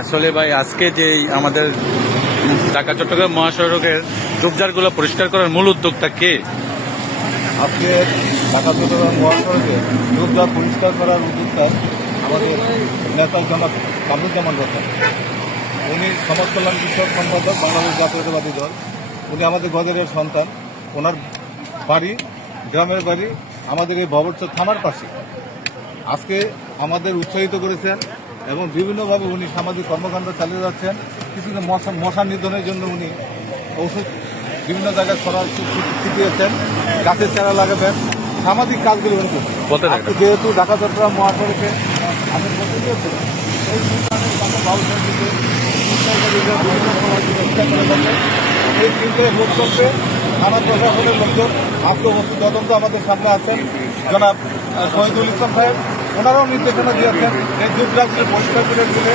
আসলে ভাই আজকে যে আমাদের ঢাকা চট্টগ্রাম মহাসড়কের ঝোপঝাড়গুলো পরিষ্কার করার মূল উদ্যোক্তা কে? আজকে ঢাকা চট্টগ্রাম মহাসড়কে ঝোপঝাড় পরিষ্কার করার উদ্যোক্তা আমাদের নেতা জনাব কামরুজ্জামান রতন। উনি সমাজ কল্যাণ বিষয়ক সম্পাদক বাংলাদেশ জাতীয়তাবাদী দল। উনি আমাদের গজের সন্তান। ওনার বাড়ি, গ্রামের বাড়ি আমাদের এই ভবরচর থানার পাশে। আজকে আমাদের উৎসাহিত করেছেন এবং বিভিন্নভাবে উনি সামাজিক কর্মকাণ্ড চালিয়ে যাচ্ছেন। কিছু মশা নিধনের জন্য উনি ঔষধ বিভিন্ন জায়গায় ছিটিয়েছেন, গাছের চারা লাগাবেন, সামাজিক কাজগুলো উনি করছেন। যেহেতু ঢাকা চট্টগ্রাম মহাসড়কে আমি প্রতিনিয়ত এই এই চিন্তায় লোক চলবে। থানা প্রশাসনের লোকজন আজকে উপস্থিত তদন্ত আমাদের সামনে আছেন জনাব শহীদুল ইসলাম সাহেব। ওনারাও নির্দেশনা দিয়েছেন এই ঝোপঝাড়গুলো পরিষ্কার করে দিলে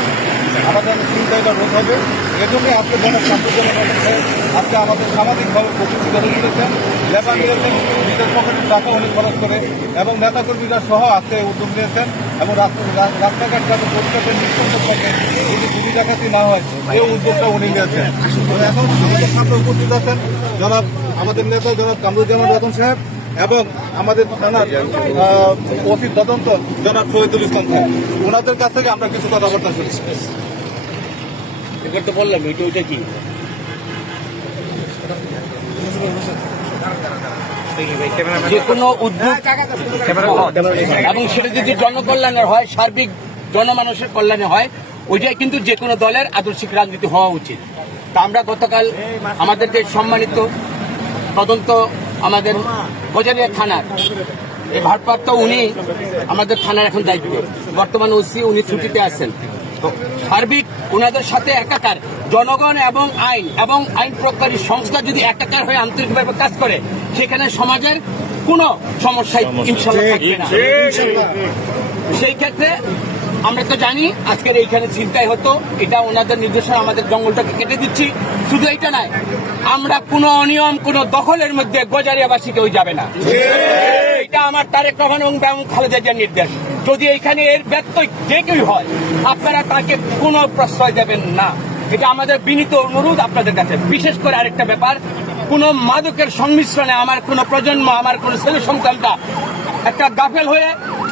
আমাদের চিন্তাটা রোধ হবে। এজন্যই আজকে জনাব কামরুজ্জামান রতন সাহেব আজকে আমাদের সামাজিকভাবে প্রতিষ্ঠিত হয়ে তুলেছেন, লেবার নিয়েছেন, নিজের পকেটের টাকা উনি খরচ করে এবং নেতাকর্মীরা সহ আজকে উদ্যোগ নিয়েছেন এবং রাস্তাঘাট যাতে পরিষ্কারের নিঃসন্দ থাকে, যদি চুরি ডাকাতি না হয় এই উদ্যোগটা উনি নিয়েছেন। এখন সামনে উপস্থিত আছেন জনাব আমাদের নেতা জনাব কামরুজ্জামান রতন সাহেব এবং আমাদের থানার ওসি তদন্ত জনাব শহীদুল ইসলাম সাহেব। ওনাদের কাছ থেকে আমরা কিছু কথাবার্তা শুনি। এবার তো বললাম ওইটা কি যে কোনো উদ্যোগ এবং সেটা যদি জনকল্যাণের হয়, সার্বিক জনমানুষের কল্যাণে হয়, ওইটাই কিন্তু যে কোনো দলের আদর্শিক রাজনীতি হওয়া উচিত। তা আমরা গতকাল আমাদের যে সম্মানিত তদন্ত আমাদের গজারিয়া থানার এই ভারপ্রাপ্ত উনি আমাদের থানার এখন দায়িত্ব, বর্তমান ওসি উনি ছুটিতে আছেন। তো সার্বিক ওনাদের সাথে একাকার জনগণ এবং আইন প্রয়োগকারী সংস্থা যদি একাকার হয়ে আন্তরিকভাবে কাজ করে, সেখানে সমাজের কোনো সমস্যায় ইনশাল্লাহ থাকবে না। সেই ক্ষেত্রে আমরা তো জানি আজকের এইখানে চিন্তাই হতো, এটা ওনাদের নির্দেশনা আমাদের জঙ্গলটাকে কেটে দিচ্ছি। শুধু এইটা নয়, আমরা কোনো অনিয়ম কোনো দখলের মধ্যে গজারিয়াবাসী কেউ যাবে না। এটা আমার তারেক রহমান এবং খালেদা জিয়ার নির্দেশ। যদি এইখানে এর ব্যত্যয় যে কেউ হয়, আপনারা তাকে কোনো প্রশ্রয় দেবেন না। এটা আমাদের বিনীত অনুরোধ আপনাদের কাছে। বিশেষ করে আরেকটা ব্যাপার, কোন মাদকের সংমিশ্রণে আমার কোন প্রজন্ম, আমার কোন ছেলে সন্তানটা একটা গাফেল হয়ে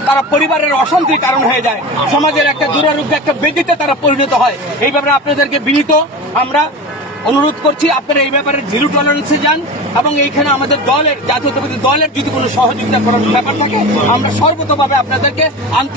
তারা পরিবারের অশান্তির কারণ হয়ে যায়, সমাজের একটা দুরারোগ্য একটা ব্যাধিতে তারা পরিণত হয়। এই ব্যাপারে আপনাদেরকে বিনীত আমরা অনুরোধ করছি, আপনারা এই ব্যাপারে জিরো টলারেন্সে যান এবং এইখানে আমাদের দলের জাতীয়তাবাদী দলের যদি কোনো সহযোগিতা করার ব্যাপার থাকে, আমরা সর্বতভাবে আপনাদেরকে আন্তরিক